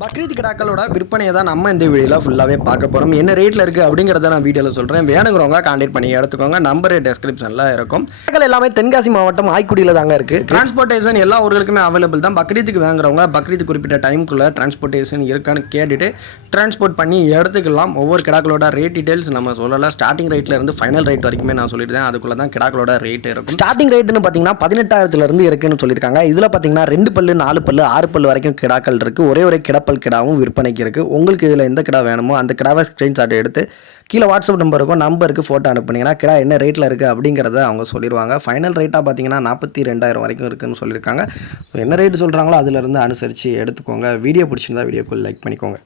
பக்ரீத் கிடாக்களோட விற்பனையை தான் நம்ம இந்த வீடியோவில் ஃபுல்லாகவே பார்க்க போகிறோம் என்ன ரேட்டில் இருக்குது அப்படிங்கிறத நான் வீடியோவில் சொல்கிறேன் வேணுங்கிறவங்க கான்டாக்ட் பண்ணி எடுத்துக்கோங்க. நம்பர் டெஸ்கிரிப்ஷனில் இருக்கும். கிடாக்கள் எல்லாமே தென்காசி மாவட்டம் ஆய்க்குடியில் தாங்க இருக்குது டிரான்ஸ்போர்ட்டேஷன் எல்லா ஊர்களுக்குமே அவைலபிள் தான். பக்ரீத்துக்கு வாங்குறவங்க பக்ரீத் குறிப்பிட்ட டைமுக்குள்ளே டிரான்ஸ்போர்ட்டேஷன் இருக்கான்னு கேட்டுட்டு டிரான்ஸ்போர்ட் பண்ணி எடுத்துக்கலாம். ஒவ்வொரு கிடாக்களோட ரேட் டீட்டெயில்ஸ் நம்ம சொல்லலாம் ஸ்டார்டிங் ரேட்லேருந்து ஃபைனல் ரேட் வரைக்குமே நான் சொல்லியிருந்தேன் அதுக்குள்ளே தான் கிடாக்களோட ரேட் இருக்கும். ஸ்டார்டிங் ரேட்னு பார்த்தீங்கன்னா பதினெட்டாயிரத்துலேருந்து இருக்குன்னு சொல்லியிருக்காங்க. இதில் பார்த்தீங்கன்னா ரெண்டு பல்லு நாலு பல்லு ஆறு பல்லு வரைக்கும் கிடாக்கள் இருக்குது ஒரே ஒரே ஆப்பிள் கிடாவும் விற்பனைக்கு இருக்குது உங்களுக்கு இதில் எந்த கிடா வேணுமோ அந்த கிடாவை ஸ்க்ரீன்ஷாட் எடுத்து கீழே வாட்ஸ்அப் நம்பருக்கும் நம்பருக்கு ஃபோட்டோ அனுப்புனீங்கன்னா கிடா என்ன ரேட்டில் இருக்குது அப்படிங்கிறத அவங்க சொல்லிடுவாங்க ஃபைனல் ரேட்டாக பார்த்தீங்கன்னா நாற்பத்தி ரெண்டாயிரம் வரைக்கும் இருக்குன்னு சொல்லியிருக்காங்க ஸோ என்ன ரேட் சொல்கிறாங்களோ அதிலிருந்து அனுசரித்து எடுத்துக்கோங்க. வீடியோ பிடிச்சிருந்தா வீடியோக்குள் லைக் பண்ணிக்கோங்க.